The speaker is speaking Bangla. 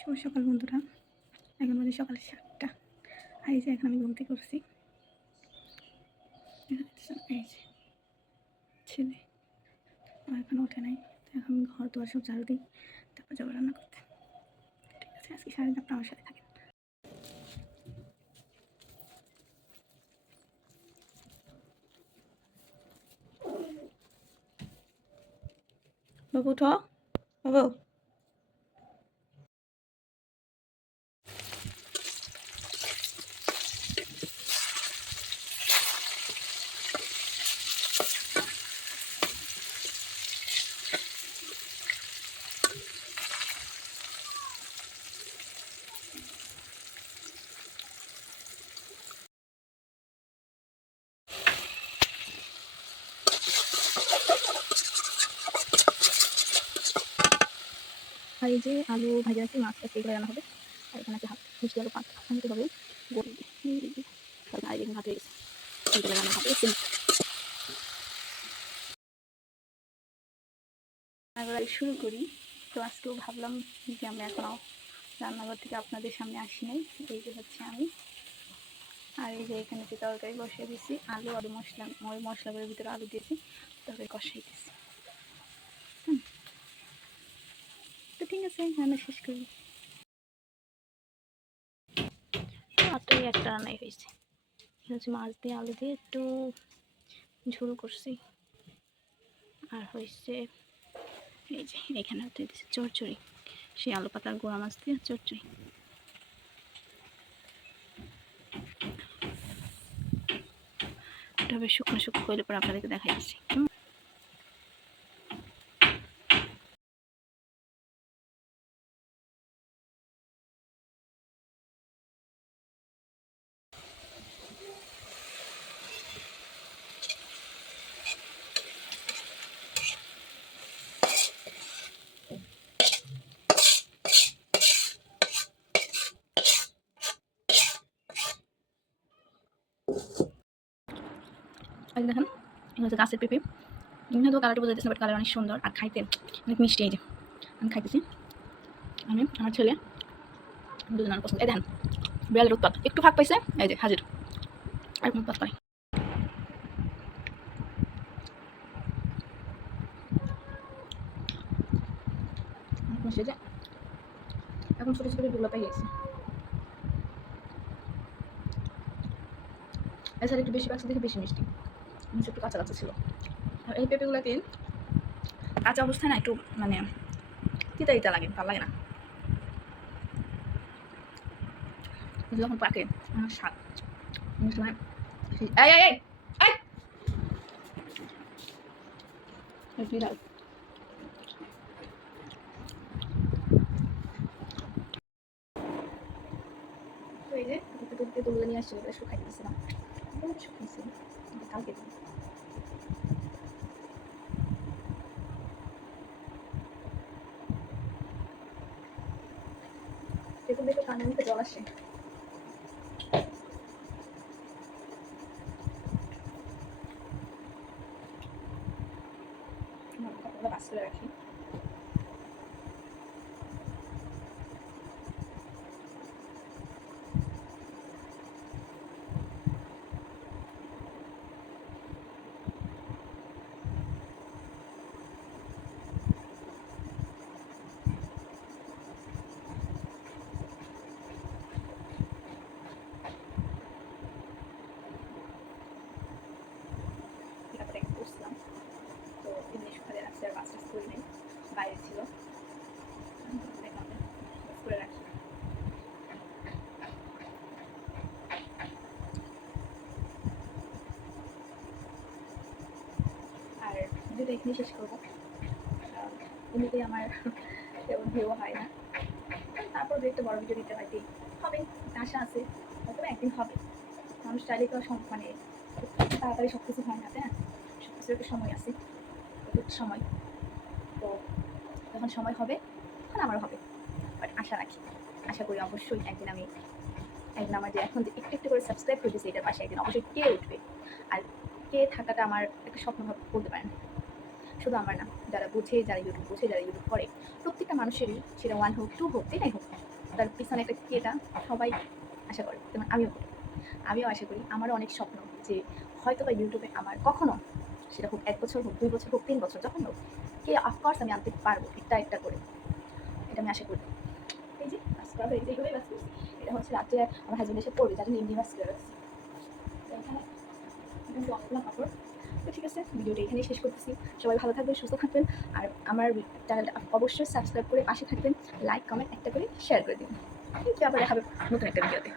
শুভ সকাল বন্ধুরা। এখন বাজে সকাল সাতটা। আর এই যে এখন আমি ঘুম দেখা এই যে ছেলে। এখন ওঠে নাই। এখন আমি ঘর দুয়ার সব ঝাড়ু দিই, তারপর যাব রান্না করতে। ঠিক আছে, আজকে সারাদিন আপনার আমার সাথে থাকেন। বাবু, উঠো। বাবু। আর এই যে আলু ভাজা আছে মাছ আছে এগুলো রান্না হবে। আর এখানে আছে হাত মিষ্টি আলু আনতে হবে গরু আর এদিকে ভাত হয়ে গেছে। রান্না হবে রান্নাঘর শুরু করি। তো আজকেও ভাবলাম যে আমরা এখনও রান্নাঘর থেকে আপনাদের সামনে আসি নাই। এই যে হচ্ছে আমি। আর এই যে এখানে যে তরকারি বসিয়ে দিয়েছি, আলু আলু মশলা, ওই মশলাগুলোর ভিতরে আলু দিয়েছি, তরকারি কষাই দিয়েছি তো ঠিক আছে রান্না শেষ করি। মাত্র একটা রান্নাই হয়েছে। হচ্ছে মাছ দিয়ে আলু দিয়ে একটু ঝোল করছি। আর হয়েছে এই যে এখানে হতে দিয়েছে চচ্চড়ি সেই আলু পাতার গোড়া মাছ দিয়ে চচ্চড়ি এটা বেশ শুকনো শুকনো হইলে পরে আপনাদেরকে দেখাই দিচ্ছি। এই দেখেন এগুলো হচ্ছে গাছের পেঁপে। এমনি কালারটা বোঝা যাচ্ছে কালার অনেক সুন্দর আর খাইতে অনেক মিষ্টি এই যে। আমি খাইতেছি। আমি, আমার ছেলে দুজন আমার পছন্দ। এই দেখেন, বিড়ালের উৎপাত। একটু ফাঁক পাইছে? এই যে, হাজির। আর উৎপাত করে এখন ছোটো ছোটো পেয়ে গেছে। এছাড়া একটু বেশি পাকছে, দেখে বেশি মিষ্টি। নিচে একটু কাঁচা কাঁচা ছিল। আর এই পেঁপেগুলোকে কাঁচা অবস্থায় না একটু মানে তিতা তিতা লাগে, ভালো লাগে না। যখন পাকে শুকাইতেছিলাম কালকে দেখুন দেখে কানে মুখে জল আসে রাখি তারপরে একটু বসলাম তো এমনি সকালে রাখছি আর বাস টাস করি নাই বাইরে ছিল। আর ভিডিওটা এখানে শেষ করব। কারণ এমনিতেই আমার তেমন ভিউ হয় না। তারপর একটা বড় ভিডিও দিতে হয়তো হবে আশা আছে। হয়তো একদিন হবে। মানুষ চাইলে তো মানে তাড়াতাড়ি সব কিছু হয় না, তাই সব কিছুর একটা সময় আছে। একটা সময়। তো যখন সময় হবে তখন আমার হবে। বাট আশা রাখি, আশা করি অবশ্যই একদিন আমি, একদিন আমার যে এখন যে একটু একটু করে সাবস্ক্রাইব করতেছি এটার পাশে একদিন অবশ্যই কে উঠবে? আর কে থাকাটা আমার একটা স্বপ্ন বলতে পারেন। শুধু আমার না, যারা বুঝে, যারা ইউটিউব বুঝে, যারা ইউটিউব করে, প্রত্যেকটা মানুষেরই সেটা ওয়ান হোক টু হোক, যেটাই হোক, তার পিছনে একটা কেটা সবাই আশা করে, যেমন আমিও করি। আমিও আশা করি আমারও অনেক স্বপ্ন যে হয়তো বা ইউটিউবে আমার কখনো, সেটা হোক এক বছর হোক, দুই বছর হোক, তিন বছর, যখন হোক কে অফকোর্স আমি আনতে পারব একটা একটা করে। এটা আমি আশা করি। এই যে করছি। এটা হচ্ছে রাত্রে আমার হাজবেন্ড এসে পড়বে যাতে এমনি বাস করে কাপড়। তো ঠিক আছে, ভিডিওটা এখানেই শেষ করতেছি। সবাই ভালো থাকবেন, সুস্থ থাকবেন। আর আমার চ্যানেলটা অবশ্যই সাবস্ক্রাইব করে পাশে থাকবেন। লাইক কমেন্ট একটা করে শেয়ার করে দিন। কিন্তু আবার হবে নতুন একটা ভিডিওতে